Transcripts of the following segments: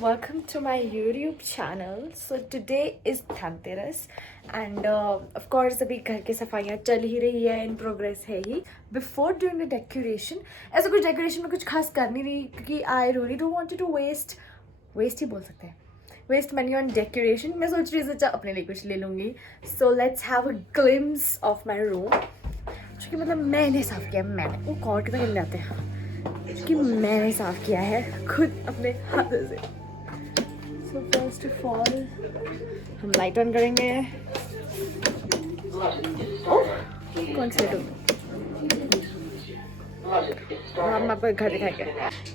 welcome to my YouTube channel. So today is Dhanteras and of course अभी घर की सफाइयाँ चल ही रही है, in progress है ही. Before doing the decoration, ऐसा कुछ decoration में कुछ खास कर नहीं रही क्योंकि I really don't want to waste ही बोल सकते हैं, waste money on decoration. मैं सोच रही हूँ अच्छा अपने लिए कुछ ले लूँगी. So let's have a glimpse of my room. क्योंकि मतलब मैंने साफ किया, मैंने वो कौन कितना गंदे आते हैं कि मैंने साफ किया है खुद अपने हाथों से. सो फर्स्ट ऑफ ऑल हम लाइट ऑन करेंगे. कौन से लाइट? हम आपको घर दिखाएंगे,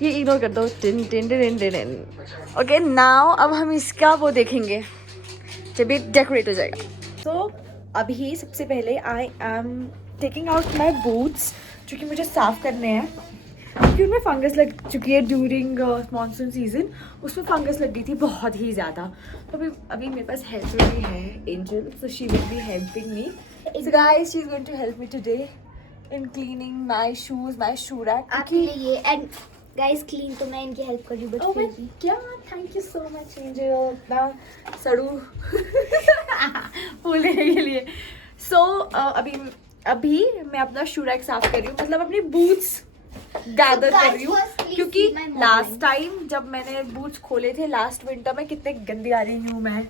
ये इग्नोर कर दो. Tin tin tin tin tin. Okay now अब हम इसका वो देखेंगे जब ये डेकोरेट हो जाएगा. तो अभी सबसे पहले I am taking out my boots जो कि मुझे साफ़ करने हैं क्योंकि उनमें फंगस लग चुकी है ड्यूरिंग मानसून सीजन. उसमें फंगस लग गई थी बहुत ही ज़्यादा. तो अभी मेरे पास हेल्पर भी है, Angel. So she will be helping me. So guys she is going to help me today in cleaning my shoes, my shoe rack. आपके लिए एंड गाइस क्लीन तो मैं इनकी हेल्प कर रही हूँ बट फिर भी क्या. Thank you so much angel. इतना सड़ू बोलने के लिए. सो अभी मैं अपना शू रैक साफ कर रही हूँ, मतलब अपने बूट्स गैदर कर रही हूँ क्योंकि लास्ट टाइम जब मैंने बूट्स खोले थे लास्ट विंटर में, कितने गंदी आ रही हूँ मैं.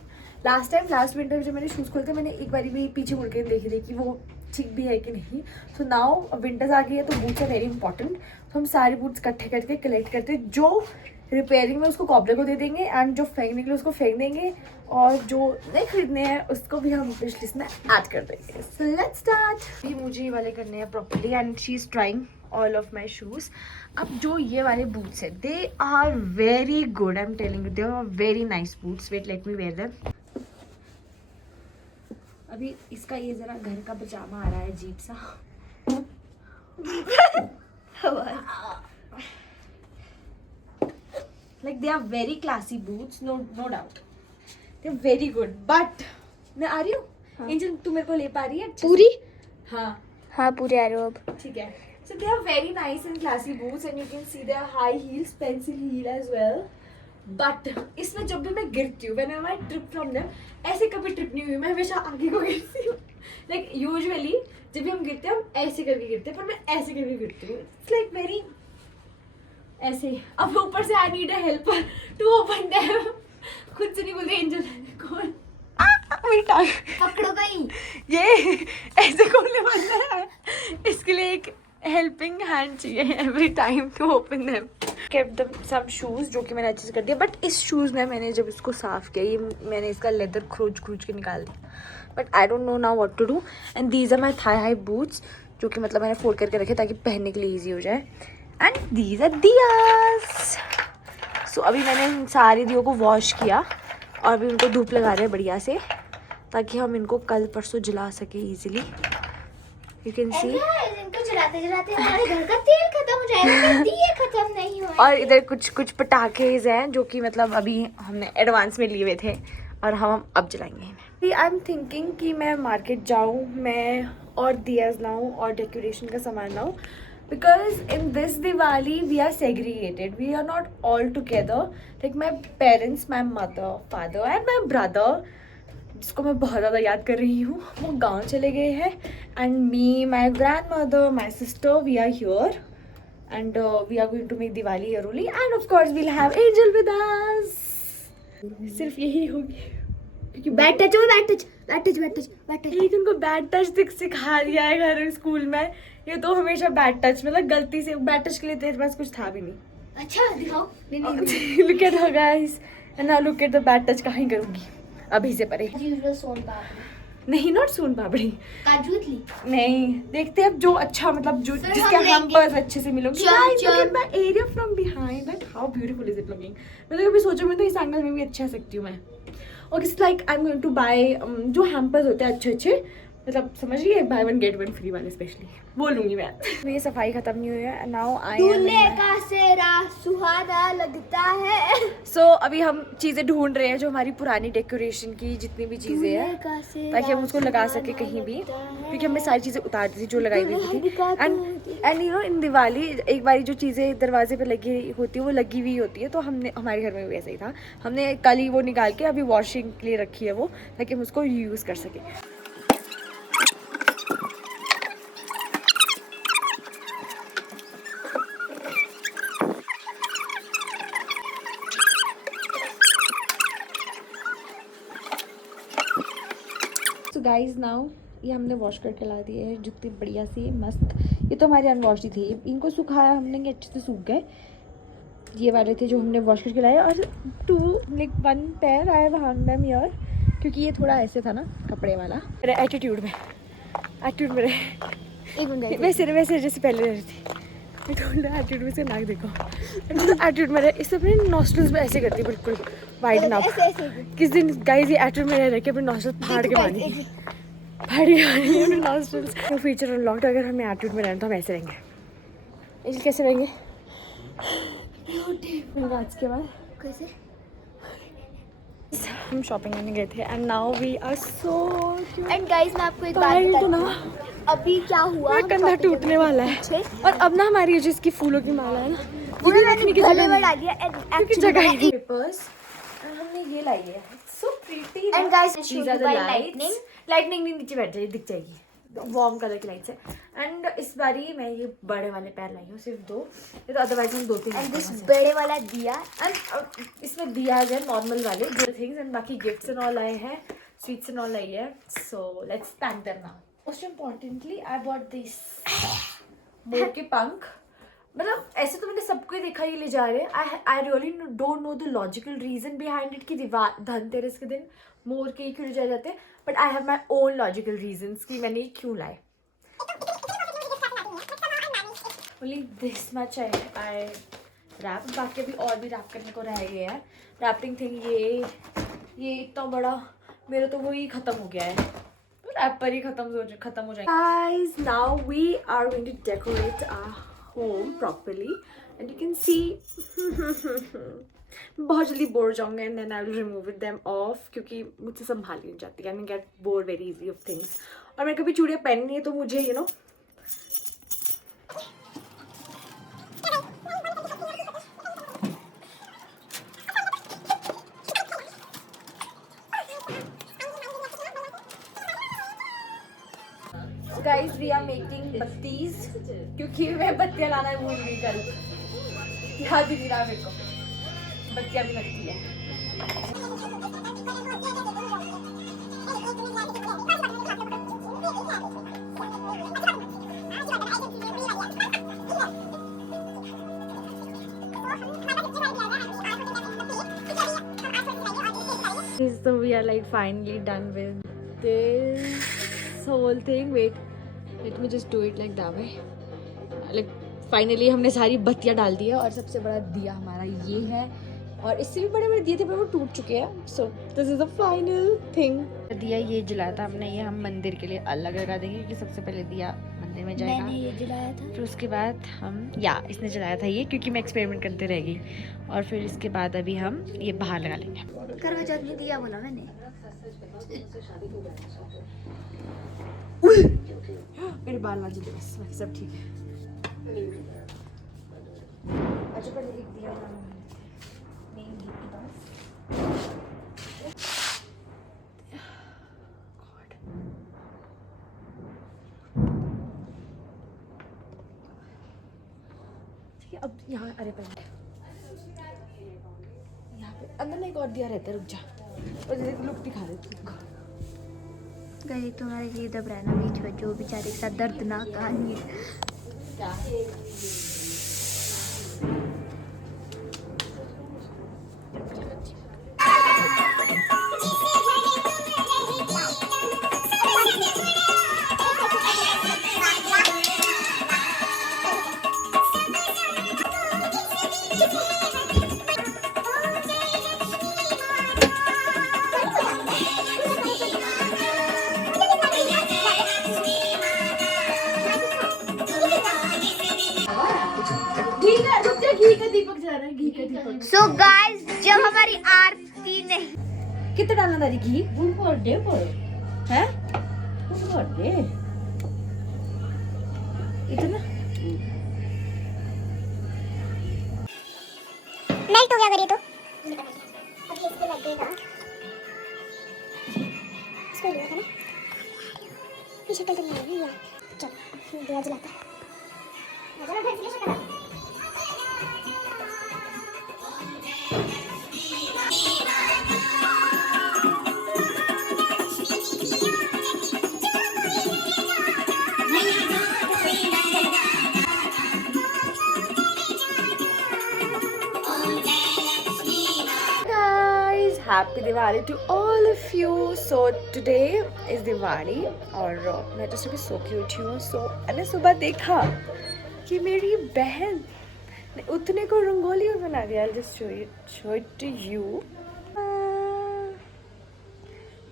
लास्ट विंटर में जब मैंने शूज़ खोले थे मैंने एक बारी भी पीछे मुड़ के देखे थे कि वो ठीक भी है कि नहीं. सो नाउ विंटर्स आ गई है तो बूट्स आर वेरी इंपॉर्टेंट. तो हम सारे बूट्स इकट्ठे करके कलेक्ट करते, जो रिपेयरिंग में उसको कॉबलर को दे देंगे एंड जो फेंकने के लिए उसको फेंक देंगे और जो नहीं खरीदने हैं उसको भी हम विश लिस्ट में ऐड कर देंगे. So let's start. अभी मुझे ये वाले करने हैं properly and she is trying all of my shoes. अब जो ये वाले boots है they are very good, I'm telling you, they are very nice boots. Wait, let me wear them. अभी इसका ये जरा घर का पजामा आ रहा है अजीब सा. Like they are very classy boots, no doubt. They are very good. But मैं आ रही हूँ एंजल, तू मेरे को ले पा रही है पूरी? हाँ पूरी आ रही हो अब. ठीक है. So they are very nice and classy boots and you can see they are high heels, pencil heel as well. But इसमें जब भी मैं गिरती हूँ, whenever I trip from them, ऐसे कभी ट्रिप नहीं हुई, मैं हमेशा आगे को गिरती हूँ. Like usually जब भी हम गिरते हैं हम ऐसे करके गिरते हैं, पर मैं ऐसे करके गिरती हूँ. It's like very ऐसे. अब ऊपर से I need a helper to open them. खुद से नहीं बोलते एंजल कौन. पकड़ो कहीं. ये ऐसे खोलने वाला है, इसके लिए एक हेल्पिंग हैंड चाहिए every time to open them. Kept the some shoes जो कि मैंने अच्छे से कर दिया. बट इस शूज़ में मैंने जब इसको साफ़ किया, ये मैंने इसका लेदर खरोच के निकाल दिया. But I don't know now what to do. And these are my thigh high boots जो कि मतलब मैंने फोल्ड करके रखे ताकि पहनने के लिए ईजी हो जाए. एंड दीज आर दियास. सो अभी मैंने इन सारी दियों को वॉश किया और अभी उनको धूप लगा रहे हैं बढ़िया से ताकि हम इनको कल परसों जला सके ईजिली. यू कैन सी. इनको जलाते हमारे घर का तेल खत्म हो जाएगा, दिए खत्म नहीं हुए. और इधर कुछ पटाखे हैं जो कि मतलब अभी हमने एडवांस में लिए हुए थे और हम अब जलाएंगे. आई एम थिंकिंग कि मैं मार्केट जाऊँ, मैं और दियाज लाऊँ और डेकोरेशन का सामान लाऊँ. Because in this Diwali we are segregated, we are not all together. Like my parents, my mother, father and my brother जिसको मैं बहुत ज़्यादा याद कर रही हूँ, वो गांव चले गए हैं. And me, my grandmother, my sister, we are here and we are going to make Diwali here only. And of course we'll have Angel with us. सिर्फ यही होगी क्योंकि बैट टच. एक उनको बैट टच सिखा दिया है घर स्कूल में. ये तो हमेशा बैट टच, मतलब गलती से बैट टच के लिए तेरे पास कुछ था भी नहीं. अच्छा दिखाओ. Look at her guys and now look at the bat touch. कहाँ करूँगी अभी से परे. सोन पापड़ी नहीं, नॉट सोन पापड़ी, काजू कतली. नहीं, देखते हैं अब जो अच्छा मतलब जो जिसके हम्पर्स अच्छे से मिलोगे. Area from behind that how beautiful is it looking. मैं तो कभी सोचा मैं तो इस एंगल में भी अच्छे आ सकती हूँ मैं. और it's like I am going to buy जो हैम्पर्स होते हैं अच्छे मतलब समझिए buy one get one free वाले स्पेशली बोलूंगी मैं। तो ये सफाई खत्म नहीं हुई है। नाउ आई दूल्हे का सेहरा सुहाना लगता है। सो अभी हम चीजें ढूंढ रहे हैं जो हमारी पुरानी डेकोरेशन की जितनी भी चीजें हैं ताकि हम उसको लगा सके कहीं भी, क्योंकि हमने सारी चीजें उतार दी थी जो लगाई हुई थी। एंड यू नो इन दिवाली एक बारी जो चीजें दरवाजे पे लगी होती है वो लगी हुई होती है, तो हमने हमारे घर में भी ऐसा ही था, हमने कल ही वो निकाल के अभी वॉशिंग के लिए रखी है वो, ताकि हम उसको यूज कर सके। तो गाइज नाउ ये हमने वॉश करके ला दिए है, जितनी बढ़िया सी मस्त। ये तो हमारे अनवॉश ही थे, इनको सुखाया हमने कि अच्छे से सूख गए। ये वाले थे जो हमने वॉश करके लाए, और 1 pair I have hung them here, क्योंकि ये थोड़ा ऐसे था ना कपड़े वाला। मेरे एटीट्यूड मेरे वैसे जैसे पहले रही थी, एटीट्यूड में से नाक देखो, एटीट्यूड मेरे इससे अपने नॉस्ट्रल्स में ऐसे करती बिल्कुल वाइडन अप। किस दिन गाइस ये एटीट्यूड में रह के अपने नॉस्ट्रल्स फाड़ के मानी अपने नॉस्ट्रल्स। तो फीचर अनलॉक्ड, अगर हमें एटीट्यूड में रहना तो हम ऐसे रहेंगे। इस कैसे रहेंगे आज के बाद कैसे? हम शॉपिंग करने गए थे and now we are so and guys मैं आपको एक बात बताती हूँ, अभी क्या हुआ, कंधा टूटने वाला है। और अब ना हमारी जिसकी फूलों की माला है ना वो मैंने गले में डाल दिया क्योंकि जगह ही पेपर्स हमने ये लाई है, so pretty. And guys these are the lights. Lightning नहीं नीचे बैठ जाएगी, दिख जाएगी, वार्म कलर की लाइट्स है। एंड इस बारी मैं ये बड़े वाले पैर लाई हूँ, सिर्फ 2, ये तो अदरवाइज हम 2-3। एंड दिस बड़े वाला दिया, एंड इसमें दिया है नॉर्मल वाले जो थिंग्स, एंड बाकी गिफ्ट्स एंड ऑल आए हैं, स्वीट्स एंड ऑल आई है। So let's pack them now. Most importantly I bought this more के पंख। मतलब ऐसे तो मैंने सबको ही देखा ये ले जा रहे हैं। I really don't know the logical reason behind it कि धनतेरस के दिन मोर के क्यों ले जाए जाते हैं, but I have my own logical reasons कि मैंने ये क्यों लाए। Only this much I wrap, बाकी अभी और भी रैप करने को रह गया है। रैपिंग थिंग ये इतना बड़ा मेरा तो वही खत्म हो गया है, रैप पर ही खत्म हो जाएगा। Guys now we are going to decorate our home properly and you can see बहुत जल्दी बोर हो जाऊंगा and then I will remove them off, क्योंकि मुझसे संभाल नहीं जाती, I mean get bore very easy of things. और मैं कभी चूड़ियाँ पहननी है तो मुझे you know guys we are making बत्तीस, क्योंकि मैं बत्तियाँ लाना भूल गई कल, याद ही नहीं रहा मेरे को, बत्तियाँ भी लगती है। So we are like finally done with this whole thing. Wait, let me just do it like that way. Like finally हमने सारी बत्तियाँ डाल दी है, और सबसे बड़ा दिया हमारा ये है, और इससे भी बड़े बड़े दिए थे पर वो टूट चुके हैं। So this is the final thing. दिया ये जलाया था हमने, ये हम मंदिर के लिए अलग लगा देंगे क्योंकि सबसे पहले दिया मंदिर में जाएगा। मैंने ये जलाया था, फिर उसके बाद हम इसने जलाया था ये, क्योंकि मैं एक्सपेरिमेंट करते रहेगी, और फिर इसके बाद अभी हम ये बाहर लगा लेंगे। करवा चौथ में दिया बोला मैंने। मेरे बाल बाजू बस बाकी सब ठीक है। अच्छा पर लिख दिया नेम लिख के पास। ठीक है, अब यहाँ अरे पहले यहाँ पे अंदर में एक और दिया रहता है, रुक जा और लुक दिखा दे तुमको। गई तुम्हारे लिए दब रहना बीच में, जो बेचारे के साथ दर्दनाक कहानी है। सो गाइस जब हमारी आरती नहीं कितना डालना दादी घी बर्थडे पर है बर्थडे इतना मेल्ट हो गया अगर ये तो अभी इसको लगेगा इसको लिया था ना ये शक्ल तो नहीं है चलो दिया जलाता चलो वेंटिलेशन करा guys, happy Diwali to all of you. So today is Diwali और मैं तो सुबह सो के उठी हूँ. So मैंने सुबह देखा कि मेरी बहन ने उतने को रंगोली बना दिया. I'll just show it to you.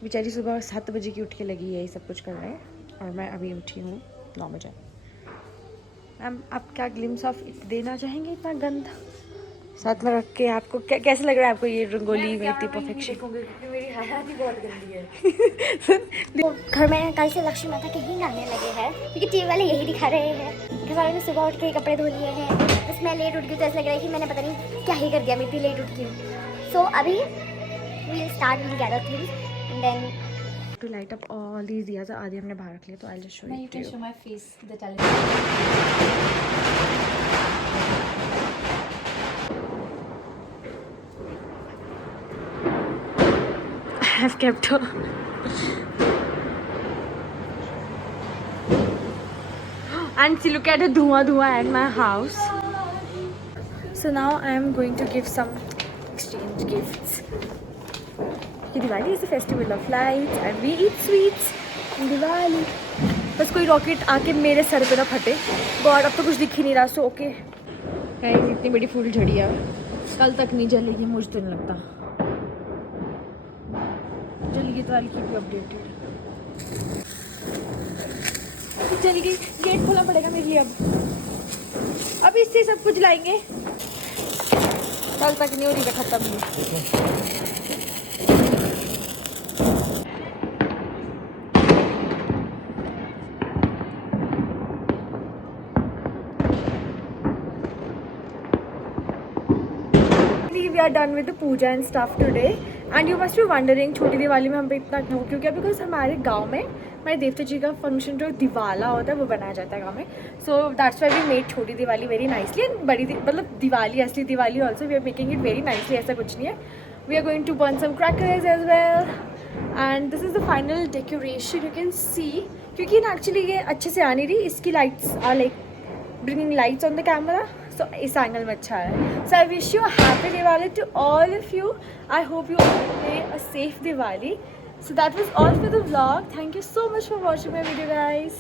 बेचारी सुबह 7 बजे की उठ के लगी है ये सब कुछ करने और मैं अभी उठी हूँ 9 बजे. मैम आप क्या ग्लिम्स ऑफ देना चाहेंगे इतना गंदा साथ में रख के आपको कैसे लग रहा है आपको ये रंगोली में इतनी परफेक्शन? क्योंकि मेरी हालत ही बहुत गंदी है. घर में कल से लक्ष्मी माता के ही आने लगे हैं क्योंकि टीवी वाले यही दिखा रहे हैं. घर वालों ने सुबह उठ के कपड़े धो लिए हैं. बस मैं लेट उठ गई तो ऐसा लग रहा है कि मैंने पता नहीं क्या ही कर दिया. मैं इतनी लेट उठ गई. सो अभी we start will gather things and then to light up all these diya था. आधी हमने बाहर रख लिया तो I just show you it can to show you. my face the talent I have kept her. And see, look at the dhua at my house. So now I am going to give some exchange gifts. Diwali is the festival of lights and we eat sweets in Diwali. बस कोई rocket आके मेरे sir पे ना फटे. God अब तो कुछ दिख ही नहीं रहा. सो ओके गाइस, इतनी बड़ी फूल झड़ी है कल तक नहीं जलेगी. मुझे तो नहीं लगता जलेगी तो आई कीप यू अपडेटेड. चल गई. गेट खोलना पड़ेगा मेरे लिए अब इससे सब कुछ लाएंगे. कल तक नहीं हो रही खत्म नहीं. We are done with the puja and stuff today. And you must be wondering छोटी दिवाली में हम पे इतना क्यों? क्योंकि बिकॉज हमारे गांव में हमारे देवता जी का फंक्शन जो दिवाला होता है वो बनाया जाता है गांव में. So that's why we made छोटी दिवाली वेरी नाइसली. एंड बड़ी मतलब दिवाली असली Diwali also we are making it very nicely. ऐसा कुछ नहीं है. We are going to burn some crackers as well. And this is the final decoration you can see. क्योंकि ना एक्चुअली ये अच्छे से आ नहीं रही. इसकी lights are like bringing lights on the camera. So इस एंगल में अच्छा है. So I wish you a happy Diwali to all of you. I hope you all play a safe Diwali. So that was all for the vlog. Thank you so much for watching my video, guys.